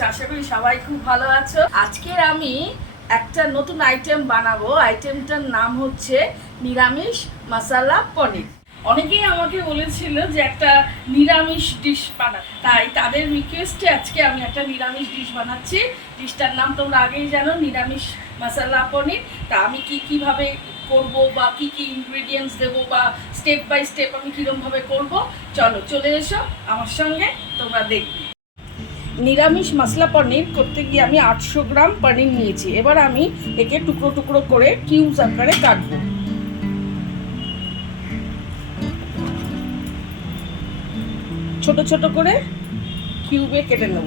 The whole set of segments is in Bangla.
আছো? আশা করি সবাই খুব ভালো আছো। আজকে আমি একটা নতুন আইটেম বানাবো। আইটেমটার নাম হচ্ছে নিরামিষ মশলা পনির। অনেকেই আমাকে বলেছিল যে একটা নিরামিষ ডিশ বানা, তাই তাদের রিকোয়েস্টে আজকে আমি একটা নিরামিষ ডিশ বানাচ্ছি। ডিশটার নাম তোমরা আগেই জানো, নিরামিষ মশলা পনির। তা আমি কিভাবে করব বা কি ইনগ্রেডিয়েন্টস দেবো বা স্টেপ বাই স্টেপ আমি কীরকমভাবে করব, চলে এসো আমার সঙ্গে, তোমরা দেখবে। নিরামিষ মশলা পনির করতে গিয়ে আমি 800 গ্রাম পনির নিয়েছি। এবার আমি একে টুকরো টুকরো করে কিউবস আকারে কাটবো। ছোট ছোট করে কিউবে কেটে নেব।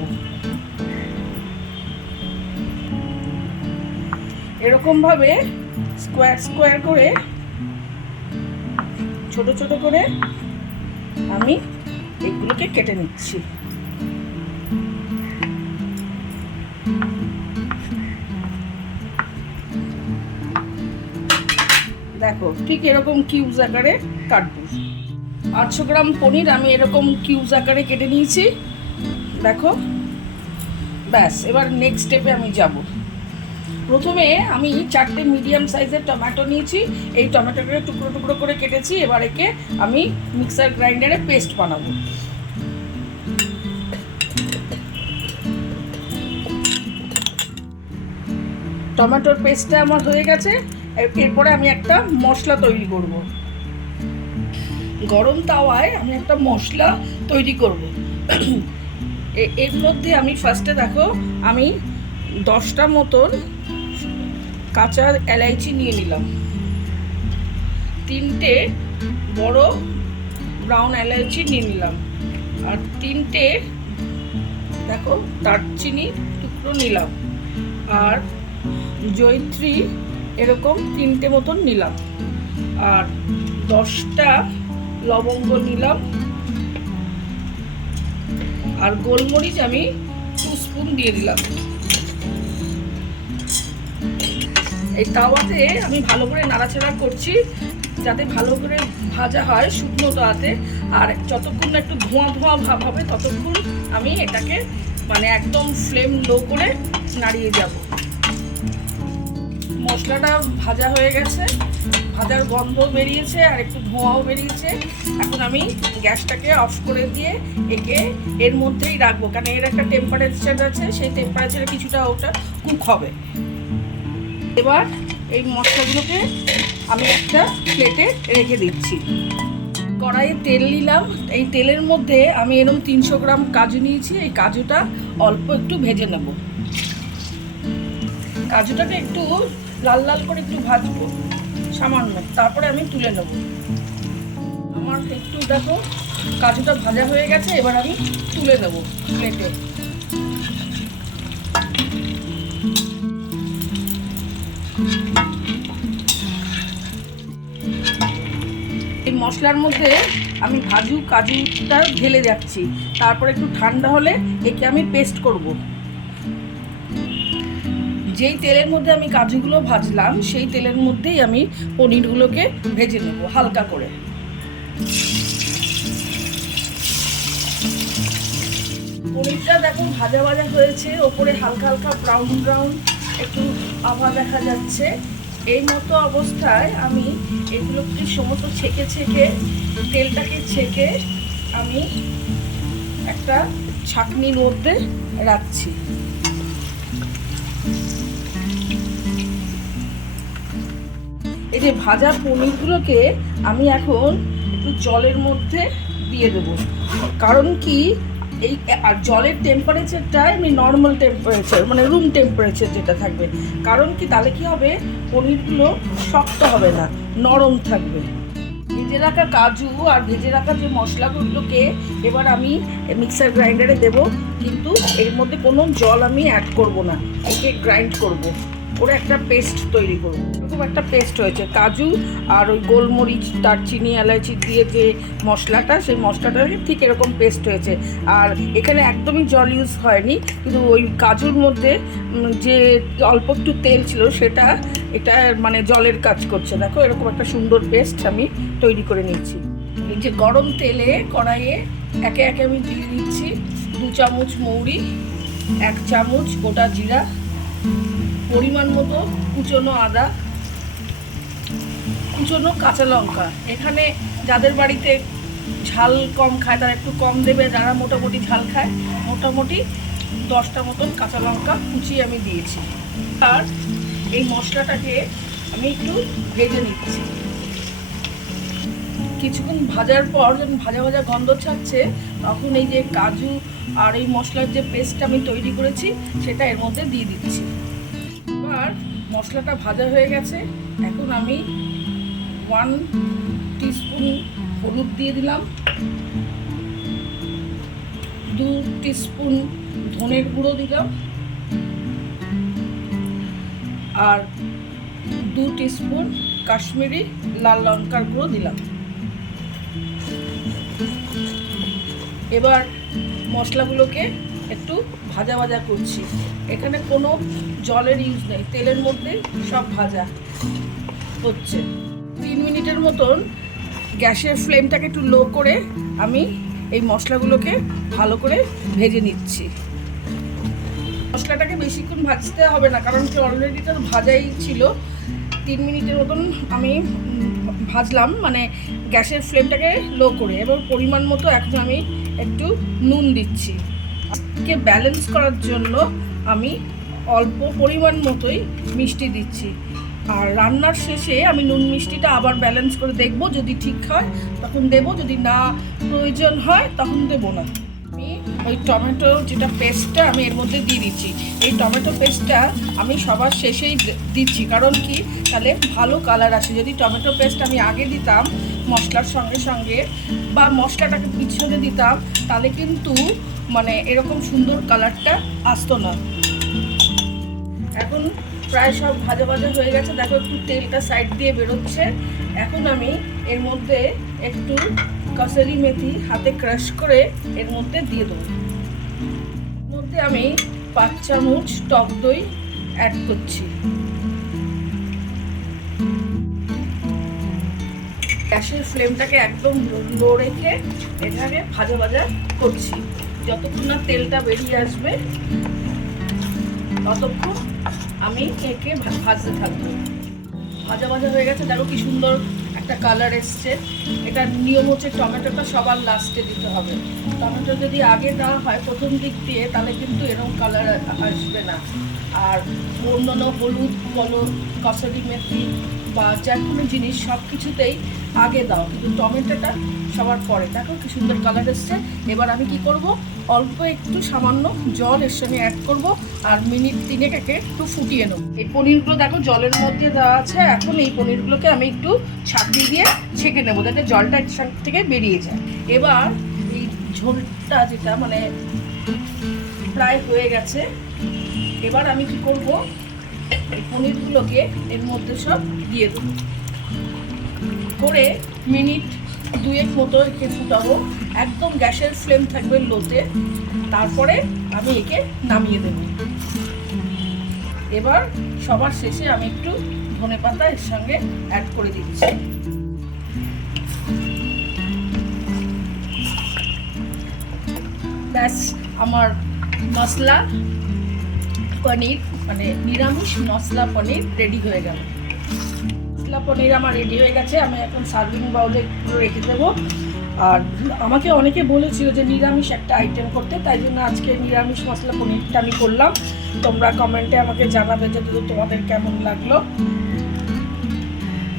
এরকম ভাবে স্কোয়ার স্কোয়ার করে ছোট ছোট করে আমি এগুলোকে কেটে নিচ্ছি। দেখো ঠিক এরকম কিউবস আকারে কাটবো। 800 গ্রাম পনির আমি এরকম কিউবস আকারে কেটে নিয়েছি। দেখো, ব্যাস এবার নেক্সট স্টেপে আমি যাব। প্রথমে আমি 4টে মিডিয়াম সাইজের টমেটো নিয়েছি। এই টমেটোটাকে টুকরো টুকরো করে কেটেছি। এবার একে আমি মিক্সার গ্রাইন্ডারে পেস্ট বানাবো। টমেটোর পেস্টটা আমার হয়ে গেছে। এরপরে আমি একটা মশলা তৈরি করব। গরম তাওয়ায় আমি একটা মশলা তৈরি করব। এর মধ্যে আমি ফার্স্টে দেখো আমি 10টা মতন কাঁচা এলাইচি নিয়ে নিলাম, 3টে বড় ব্রাউন এলাইচি নিয়ে নিলাম, আর 3টে দেখো দারচিনি টুকরো নিলাম, আর জয়িত্রী এরকম 3টে মতন নিলাম, আর 10টা লবঙ্গ নিলাম, আর গোলমরিচ আমি 2 স্পুন দিয়ে দিলাম। এই তাওয়াতে আমি ভালো করে নাড়াচাড়া করছি যাতে ভালো করে ভাজা হয় শুকনো তাওয়াতে। আর যতক্ষণ না একটু ধোঁয়া ধোঁয়া ভাব হবে ততক্ষণ আমি এটাকে মানে একদম ফ্লেম লো করে নাড়িয়ে যাব। মশলাটা ভাজা হয়ে গেছে, ভাজার গন্ধ বেরিয়েছে আর একটু ধোঁয়াও বেরিয়েছে। এখন আমি গ্যাসটাকে অফ করে দিয়ে একে এর মধ্যেই রাখবো, কারণ এর একটা টেম্পারেচার আছে, সেই টেম্পারেচারে কিছুটা ওটা কুক হবে। এবার এই মশলাগুলোকে আমি একটা প্লেটে রেখে দিচ্ছি। কড়াইয়ে তেল নিলাম। এই তেলের মধ্যে আমি এরকম 300 গ্রাম কাজু নিয়েছি। এই কাজুটা অল্প একটু ভেজে নেব। কাজুটাকে একটু লাল লাল করে একটু ভাজবো সামান্য, তারপরে আমি তুলে নেব। আমার একটু দেখো কাজুটা ভাজা হয়ে গেছে। এবার আমি তুলে নেব প্লেটে। এই মশলার মধ্যে আমি কাজুটা ঢেলে যাচ্ছি। তারপরে একটু ঠান্ডা হলে একে আমি পেস্ট করব। যেই তেলের মধ্যে আমি কাজুগুলো ভাজলাম সেই তেলের মধ্যেই আমি পনিরগুলোকে ভেজে নেব হালকা করে। পনিরটা দেখো ভাজা ভাজা হয়েছে, ওপরে হালকা হালকা ব্রাউন ব্রাউন একটু আভা দেখা যাচ্ছে। এই মতো অবস্থায় আমি এগুলোকে সমস্ত ছেঁকে তেলটাকে ছেঁকে আমি একটা ছাঁকনির মধ্যে রাখছি। এই যে ভাজা পনিরগুলোকে আমি এখন একটু জলের মধ্যে দিয়ে দেবো। কারণ কি, এই আর জলের টেম্পারেচারটা এমনি নর্মাল টেম্পারেচার, মানে রুম টেম্পারেচার যেটা থাকবে। কারণ কি, তাহলে কি হবে, পনিরগুলো শক্ত হবে না, নরম থাকবে। ভেজে রাখা কাজু আর ভেজে রাখা যে মশলাগুলোকে এবার আমি মিক্সার গ্রাইন্ডারে দেব, কিন্তু এর মধ্যে কোনো জল আমি অ্যাড করব না। একে গ্রাইন্ড করব, ওর একটা পেস্ট তৈরি করব। এরকম একটা পেস্ট হয়েছে কাজু আর ওই গোলমরিচ দারচিনি এলাচি দিয়ে যে মশলাটা, সেই মশলাটা ঠিক এরকম পেস্ট হয়েছে। আর এখানে একদমই জল ইউজ হয়নি, কিন্তু ওই কাজুর মধ্যে যে অল্প একটু তেল ছিল সেটা এটা মানে জলের কাজ করছে। দেখো এরকম একটা সুন্দর পেস্ট আমি তৈরি করে নিচ্ছি। এই যে গরম তেলে কড়াইয়ে একে একে আমি দিয়ে দিচ্ছি 2 চামচ মৌরি, 1 চামচ গোটা জিরা, পরিমাণ মতো কুচনো আদা, কুচনো কাঁচা লঙ্কা। এখানে যাদের বাড়িতে ঝাল কম খায় তারা একটু কম দেবে, যারা মোটামুটি ঝাল খায় মোটামুটি 10টা মতন কাঁচা লঙ্কা কুচিয়ে আমি দিয়েছি। আর এই মশলাটাকে আমি একটু ভেজে নিচ্ছি। কিছুক্ষণ ভাজার পর যখন ভাজা ভাজা গন্ধ ছাড়ছে তখন এই যে কাজু আর এই মশলার যে পেস্টটা আমি তৈরি করেছি সেটা এর মধ্যে দিয়ে দিচ্ছি। এবার মশলাটা ভাজা হয়ে গেছে, এখন আমি 1 টিস্পুন হলুদ দিয়ে দিলাম, 2 টিস্পুন ধনের গুঁড়ো দিলাম, আর 2 টিস্পুন কাশ্মীরি লাল লঙ্কার গুঁড়ো দিলাম। এবার মশলাগুলোকে একটু ভাজা ভাজা করছি। এখানে কোনো জলের ইউজ নেই, তেলের মধ্যে সব ভাজা হচ্ছে। 3 মিনিটের মতন গ্যাসের ফ্লেমটাকে একটু লো করে আমি এই মশলাগুলোকে ভালো করে ভেজে নিচ্ছি। মশলাটাকে বেশিক্ষণ ভাজতে হবে না, কারণ কি অলরেডি তো ভাজাই ছিল। 3 মিনিটের মতন আমি ভাজলাম, মানে গ্যাসের ফ্লেমটাকে লো করে। এবার পরিমাণ মতো এখন আমি একটু নুন দিচ্ছি। আজকে ব্যালেন্স করার জন্য আমি অল্প পরিমাণ মতোই মিষ্টি দিচ্ছি। আর রান্নার শেষে আমি নুন মিষ্টিটা আবার ব্যালেন্স করে দেখব, যদি ঠিক হয় তখন দেব, যদি না প্রয়োজন হয় তখন দেব না। আমি ওই টমেটো যেটা পেস্টটা আমি এর মধ্যে দিয়ে দিচ্ছি। এই টমেটো পেস্টটা আমি সবার শেষেই দিচ্ছি, কারণ কি তাহলে ভালো কালার আসে। যদি টমেটো পেস্ট আমি আগে দিতাম মশলার সঙ্গে সঙ্গে বা মশলাটাকে পিছনে দিতাম তাহলে কিন্তু মানে এরকম সুন্দর কালারটা আসতো না। এখন প্রায় সব ভাজা ভাজা হয়ে গেছে, দেখো একটু তেলটা সাইড দিয়ে বেরোচ্ছে। এখন আমি এর মধ্যে একটু কসুরি মেথি হাতে ক্রাশ করে এর মধ্যে দিয়ে দেবো। এর মধ্যে আমি 5 চামচ টক দই অ্যাড করছি। গ্যাসের ফ্লেমটাকে একদম লো রেখে এটাকে ভাজা ভাজা করছি। যতক্ষণ না তেলটা বেরিয়ে আসবে ততক্ষণ আমি একে ভাজতে থাকবো। ভাজা ভাজা হয়ে গেছে, দেখো কি সুন্দর একটা কালার এসছে। এটা নিয়ম হচ্ছে টমেটোটা সবার লাস্টে দিতে হবে। টমেটো যদি আগে দেওয়া হয় প্রথম দিক দিয়ে তাহলে কিন্তু এরকম কালার আসবে না। আর অন্যান্য হলুদ বলো, কসুরি মেথি বা যে কোনো জিনিস সব কিছুতেই আগে দাও, কিন্তু টমেটোটা সবার পরে। দেখো কি সুন্দর কালার এসছে। এবার আমি কি করব, অল্প একটু সামান্য জল এর সঙ্গে অ্যাড করব আর মিনিট 3 একটু ফুটিয়ে নেব। এই পনিরগুলো দেখো জলের মধ্যে দেওয়া আছে। এখন এই পনিরগুলোকে আমি একটু ছাঁকনি দিয়ে ছেঁকে নেবো যাতে জলটা এর থেকে বেরিয়ে যায়। এবার এই ঝোলটা যেটা মানে প্রায় হয়ে গেছে, এবার আমি কি করব, এই পনিরগুলোকে এর মধ্যে সব দিয়ে দেবো, করে মিনিট 2 মতো একে ফুটাবো। একদম গ্যাসের ফ্লেম থাকবে লোতে, তারপরে আমি একে নামিয়ে দেব। এবার সবার শেষে আমি একটু ধনেপাতা এর সঙ্গে অ্যাড করে দিচ্ছি। ব্যাস, আমার মশলা পনির মানে নিরামিষ মশলা পনির রেডি হয়ে গেল। মশলা পনির আমার রেডি হয়ে গেছে। আমি এখন সার্ভিং বাউলে রেখে দেবো। আর আমাকে অনেকে বলেছিল যে নিরামিষ একটা আইটেম করতে, তাই জন্য আজকে নিরামিষ মশলা পনিরটা আমি করলাম। তোমরা কমেন্টে আমাকে জানাবে যে তোমাদের কেমন লাগলো।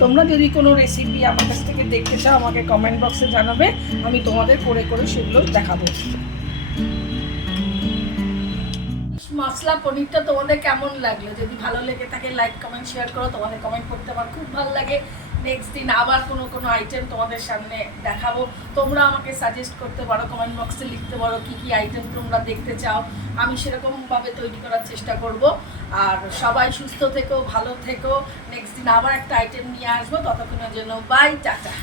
তোমরা যদি কোনো রেসিপি আমার কাছ থেকে দেখতে চাও আমাকে কমেন্ট বক্সে জানাবে, আমি তোমাদের করে করে সেগুলো দেখাবো। মশলা পনিরটা তোমাদের কেমন লাগলো? যদি ভালো লেগে থাকে লাইক কমেন্ট শেয়ার করো। তোমাদের কমেন্ট করতে আমার খুব ভালো লাগে। নেক্সট দিন আবার কোনো আইটেম তোমাদের সামনে দেখাবো। তোমরা আমাকে সাজেস্ট করতে পারো, কমেন্ট বক্সে লিখতে পারো কি আইটেম তোমরা দেখতে চাও। আমি সেরকমভাবে তৈরি করার চেষ্টা করব। আর সবাই সুস্থ থেকো, ভালো থেকো। নেক্সট দিন আবার একটা আইটেম নিয়ে আসবো। ততক্ষণের জন্য বাই, টাটা।